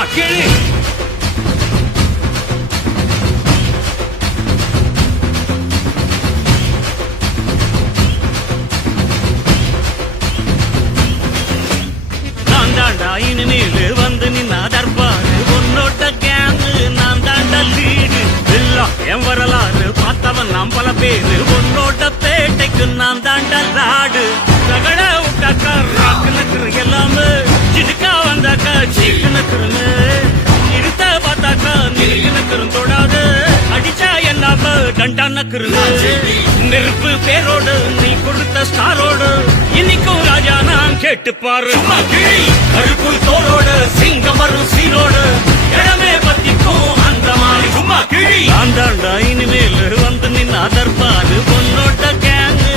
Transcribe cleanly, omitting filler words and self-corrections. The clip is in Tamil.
சும்மா கிழி. நான் தாண்டா இனிமேல் வந்து நின்னா தர்பாரு உன்னோட்ட கேங்கு நான் தாண்டா லீடு எல்லாம் என் வரலாறு பார்த்தவன் நாம் பல பேரு உன்னோட்ட பேட்டைக்கு நான் தாண்டா லாடு ரகட விட்டாக்கா ராக்கு நக்குரு எல்லாமே சிடுக்கா வந்தாக்கா சீக்கு நக்குருன்னு இருத்த பார்த்தாக்கா நிறுக்கு நக்குரும் தொடாது அடிச்சா எல்லாம டண்டா நக்குருன்னு நெருப்பு பேரோடு நீ கொடுத்த ஸ்டாரோடு இன்னைக்கும் ராஜா நான் கேட்டு பாரு கருப்பு தோளோடு சிங்கம் வரும் சீரோடு இடமே பத்திக்கும் அந்த மாதிரி சும்மா கிழி. நான் தாண்டா இனிமேல் வந்து நின்னா தர்பாரு பொன்னோட்ட கேங்கு